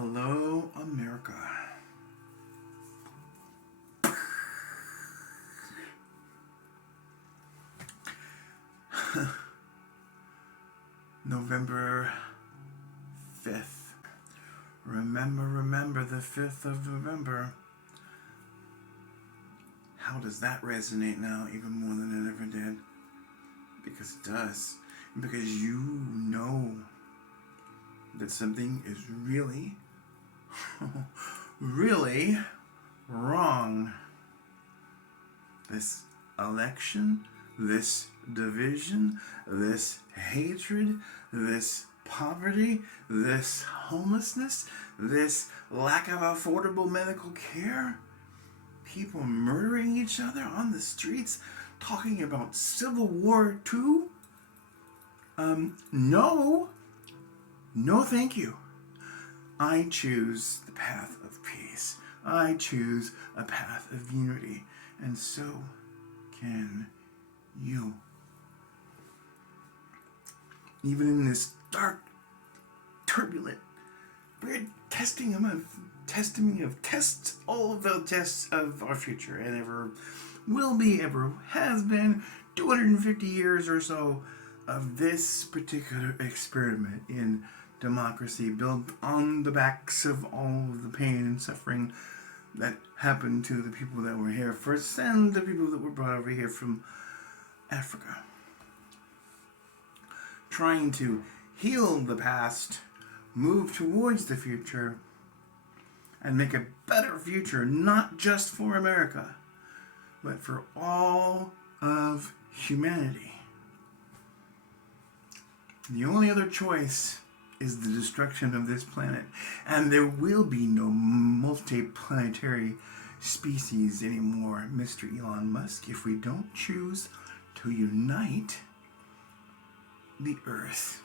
Hello, America. November 5th. Remember the 5th of November. How does that resonate now even more than it ever did? Because it does. And because you know that something is really, really wrong. This election, this division, this hatred, this poverty, this homelessness, this lack of affordable medical care, people murdering each other on the streets, talking about Civil War II. No thank you. I choose the path of peace. I choose a path of unity. And so can you. Even in this dark, turbulent, weird testing of tests, all of the tests of our future and ever will be, ever has been, 250 years or so of this particular experiment in democracy built on the backs of all of the pain and suffering that happened to the people that were here first and the people that were brought over here from Africa. Trying to heal the past, move towards the future, and make a better future, not just for America, but for all of humanity. The only other choice is the destruction of this planet, and there will be no multi-planetary species anymore, Mr. Elon Musk, if we don't choose to unite the Earth.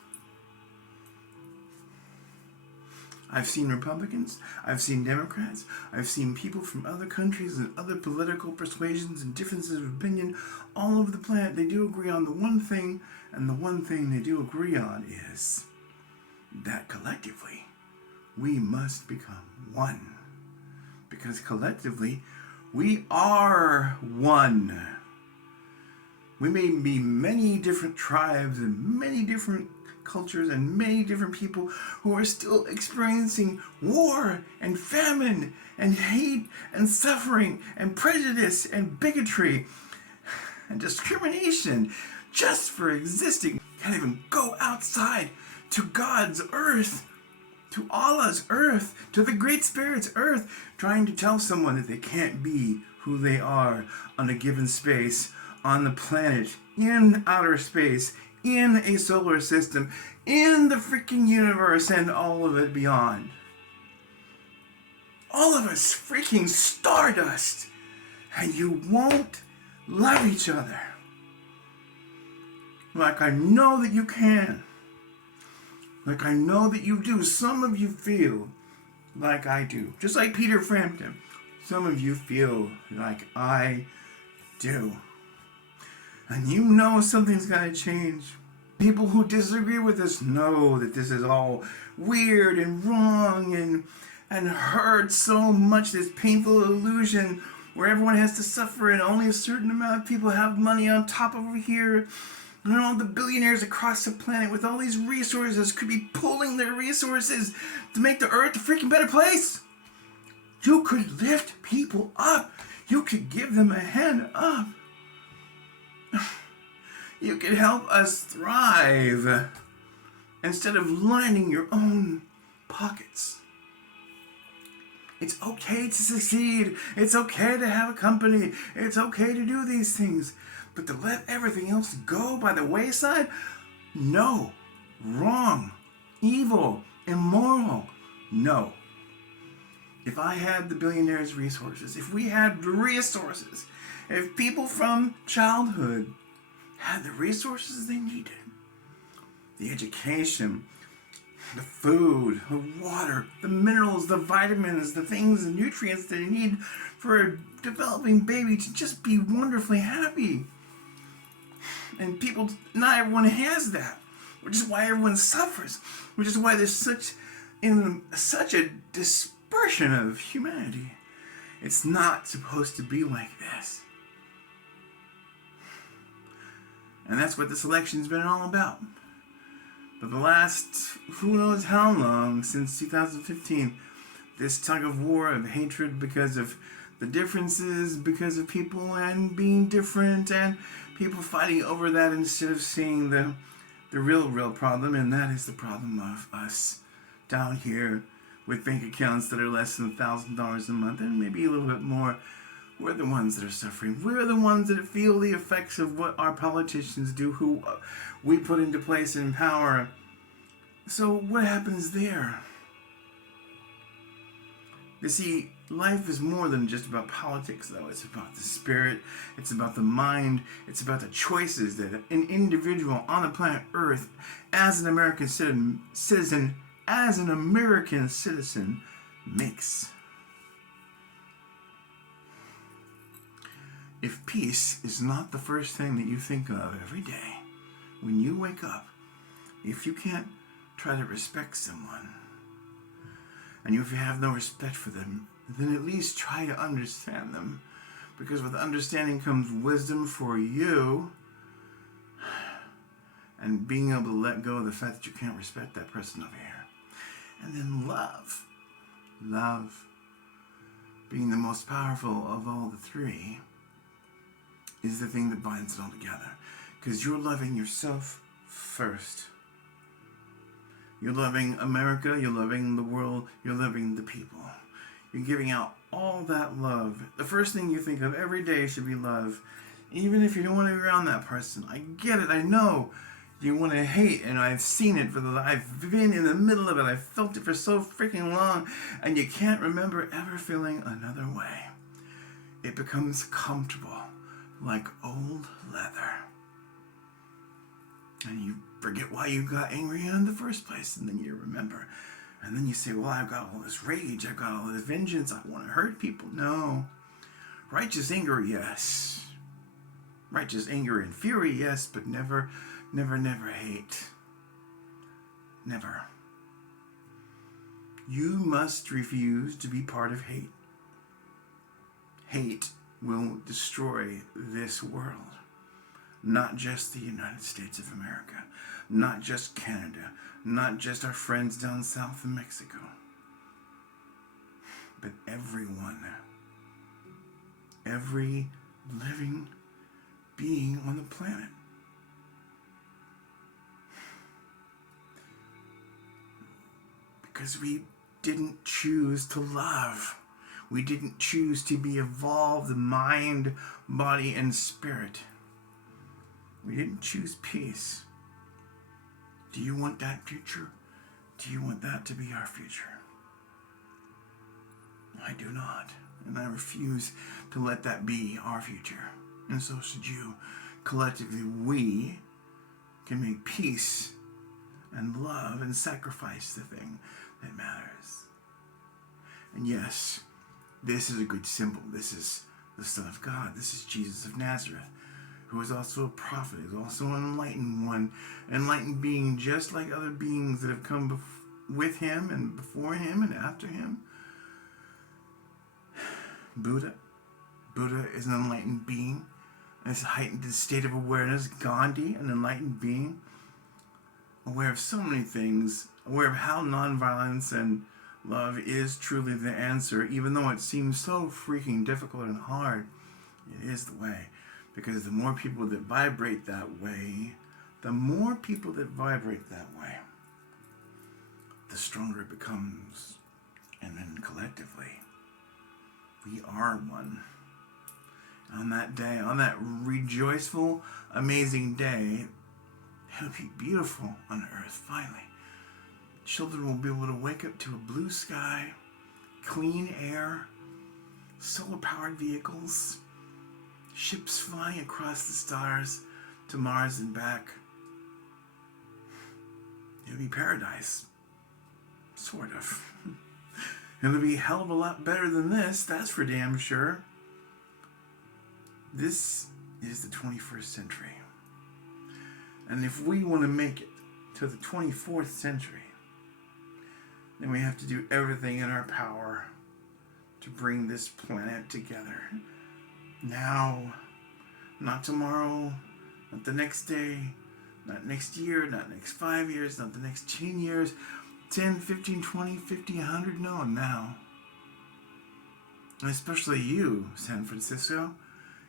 I've seen Republicans, I've seen Democrats, I've seen people from other countries and other political persuasions and differences of opinion all over the planet. They do agree on the one thing, and the one thing they do agree on is that collectively we must become one. Because collectively we are one. We may be many different tribes and many different cultures and many different people who are still experiencing war and famine and hate and suffering and prejudice and bigotry and discrimination just for existing. Can't even go outside to God's earth, to Allah's earth, to the Great Spirit's earth, trying to tell someone that they can't be who they are on a given space, on the planet, in outer space, in a solar system, in the freaking universe, and all of it beyond. All of us freaking stardust, and you won't love each other like I know that you can. Like I know that you do. Some of you feel like I do. Just like Peter Frampton. Some of you feel like I do. And you know something's going to change. People who disagree with us know that this is all weird and wrong and hurts so much, this painful illusion where everyone has to suffer and only a certain amount of people have money on top over here. And all the billionaires across the planet with all these resources could be pooling their resources to make the earth a freaking better place. You could lift people up. You could give them a hand up. You could help us thrive instead of lining your own pockets. It's okay to succeed. It's okay to have a company. It's okay to do these things. But to let everything else go by the wayside? No. Wrong. Evil. Immoral. No. If I had the billionaires' resources, if we had the resources, if people from childhood had the resources they needed, the education, the food, the water, the minerals, the vitamins, the things, the nutrients that they need for a developing baby to just be wonderfully happy. And not everyone has that, which is why everyone suffers, which is why there's such in such a dispersion of humanity. It's not supposed to be like this. And that's what this election's been all about. For the last, who knows how long, since 2015, this tug of war of hatred because of the differences, because of people and being different, and people fighting over that instead of seeing the real problem, and that is the problem of us down here with bank accounts that are less than $1,000 a month and maybe a little bit more. We're the ones that are suffering. We're the ones that feel the effects of what our politicians do, who we put into place in power. So what happens there? You see, life is more than just about politics, though. It's about the spirit. It's about the mind. It's about the choices that an individual on the planet Earth, as an American citizen, makes. If peace is not the first thing that you think of every day when you wake up, if you can't try to respect someone, and if you have no respect for them, then at least try to understand them. Because with understanding comes wisdom for you, and being able to let go of the fact that you can't respect that person over here. And then love. Love, being the most powerful of all the three, is the thing that binds it all together. Because you're loving yourself first. You're loving America, you're loving the world, you're loving the people. You're giving out all that love. The first thing you think of every day should be love. Even if you don't want to be around that person. I get it, I know. You want to hate, and I've seen it I've been in the middle of it. I've felt it for so freaking long, and you can't remember ever feeling another way. It becomes comfortable, like old leather. And you forget why you got angry in the first place, and then you remember. And then you say, well, I've got all this rage, I've got all this vengeance, I want to hurt people. No. Righteous anger, yes. Righteous anger and fury, yes, but never hate. Never. You must refuse to be part of hate. Hate will destroy this world. Not just the United States of America. Not just Canada. Not just our friends down south in Mexico. But everyone. Every living being on the planet. Because we didn't choose to love. We didn't choose to be evolved mind, body, and spirit. We didn't choose peace. Do you want that future? Do you want that to be our future? I do not. And I refuse to let that be our future. And so should you. Collectively, we can make peace and love and sacrifice the thing that matters. And yes, this is a good symbol. This is the Son of God. This is Jesus of Nazareth, who is also a prophet, is also an enlightened one, enlightened being just like other beings that have come with him and before him and after him. Buddha is an enlightened being, and it's a heightened state of awareness. Gandhi, an enlightened being, aware of so many things, aware of how nonviolence and love is truly the answer, even though it seems so freaking difficult and hard. It is the way. Because the more people that vibrate that way, the stronger it becomes. And then collectively, we are one. On that day, on that rejoiceful, amazing day, it'll be beautiful on earth, finally. Children will be able to wake up to a blue sky, clean air, solar-powered vehicles, ships flying across the stars to Mars and back. It'll be paradise. Sort of. It'll be a hell of a lot better than this, that's for damn sure. This is the 21st century. And if we want to make it to the 24th century, And we have to do everything in our power to bring this planet together. Now, not tomorrow, not the next day, not next year, not next 5 years, not the next 10 years, 10, 15, 20, 50, 100, no, now. And especially you, San Francisco,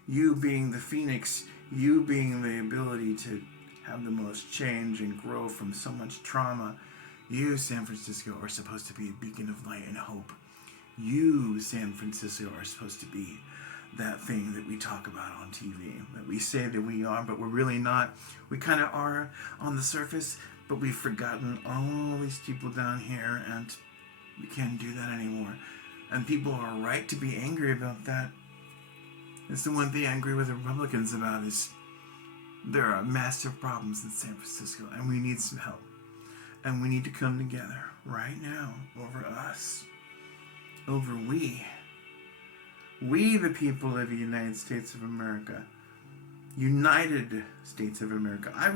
you being the phoenix, you being the ability to have the most change and grow from so much trauma. You, San Francisco, are supposed to be a beacon of light and hope. You, San Francisco, are supposed to be that thing that we talk about on TV, that we say that we are, but we're really not. We kind of are on the surface, but we've forgotten all these people down here, and we can't do that anymore. And people are right to be angry about that. It's the one thing I agree with the Republicans about is there are massive problems in San Francisco, and we need some help. And we need to come together right now over us, over we. We, the people of the United States of America. United States of America. I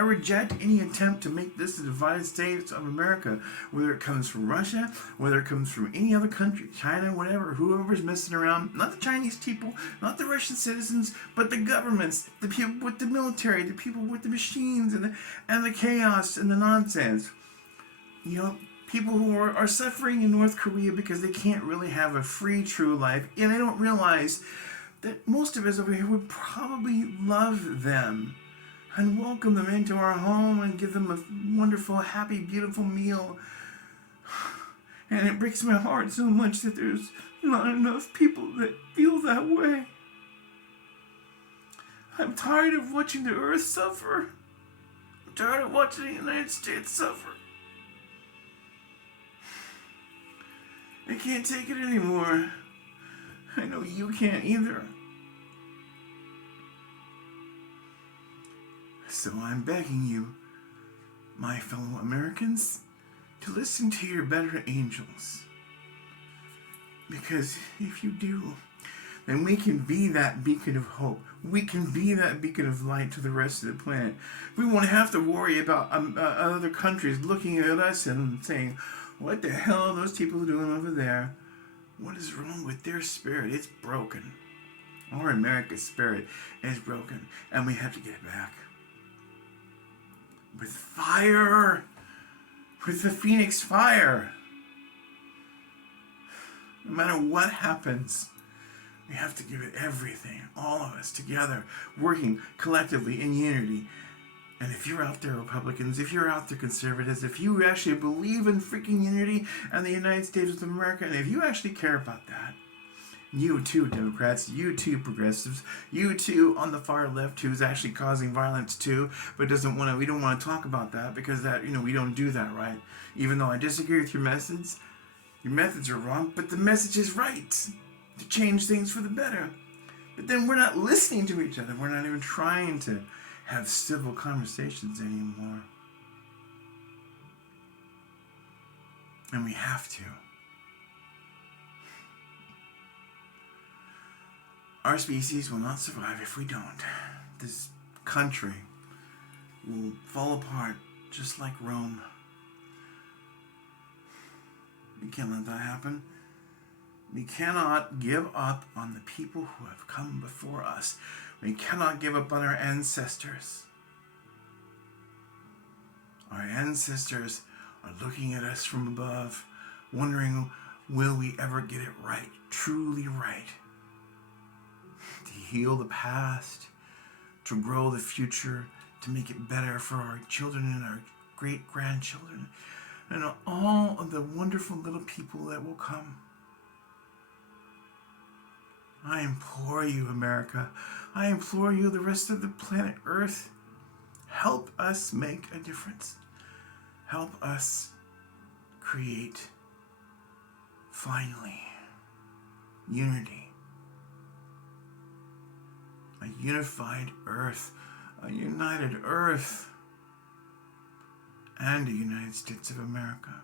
reject any attempt to make this the divided States of America, whether it comes from Russia, whether it comes from any other country, China, whatever, whoever's messing around, not the Chinese people, not the Russian citizens, but the governments, the people with the military, the people with the machines and the chaos and the nonsense. You know, people who are suffering in North Korea because they can't really have a free, true life, and they don't realize that most of us over here would probably love them and welcome them into our home and give them a wonderful, happy, beautiful meal. And it breaks my heart so much that there's not enough people that feel that way. I'm tired of watching the earth suffer. I'm tired of watching the United States suffer. I can't take it anymore. I know you can't either. So I'm begging you, my fellow Americans, to listen to your better angels. Because if you do, then we can be that beacon of hope. We can be that beacon of light to the rest of the planet. We won't have to worry about other countries looking at us and saying, what the hell are those people doing over there? What is wrong with their spirit? It's broken. Our America's spirit is broken, and we have to get it back. With fire! With the Phoenix fire! No matter what happens, we have to give it everything. All of us together, working collectively in unity. And if you're out there, Republicans, if you're out there, conservatives, if you actually believe in freaking unity and the United States of America, and if you actually care about that, you too, Democrats, you too, progressives, you too, on the far left, who's actually causing violence too, but we don't want to talk about that because that, we don't do that, right? Even though I disagree with your methods are wrong, but the message is right to change things for the better. But then we're not listening to each other. We're not even trying to have civil conversations anymore. And we have to. Our species will not survive if we don't. This country will fall apart just like Rome. We can't let that happen. We cannot give up on the people who have come before us. We cannot give up on our ancestors. Our ancestors are looking at us from above, wondering, will we ever get it right, truly right? To heal the past, to grow the future, to make it better for our children and our great-grandchildren, and all of the wonderful little people that will come. I implore you, America. I implore you, the rest of the planet Earth. Help us make a difference. Help us create, finally, unity. A unified Earth, a united Earth, and a United States of America.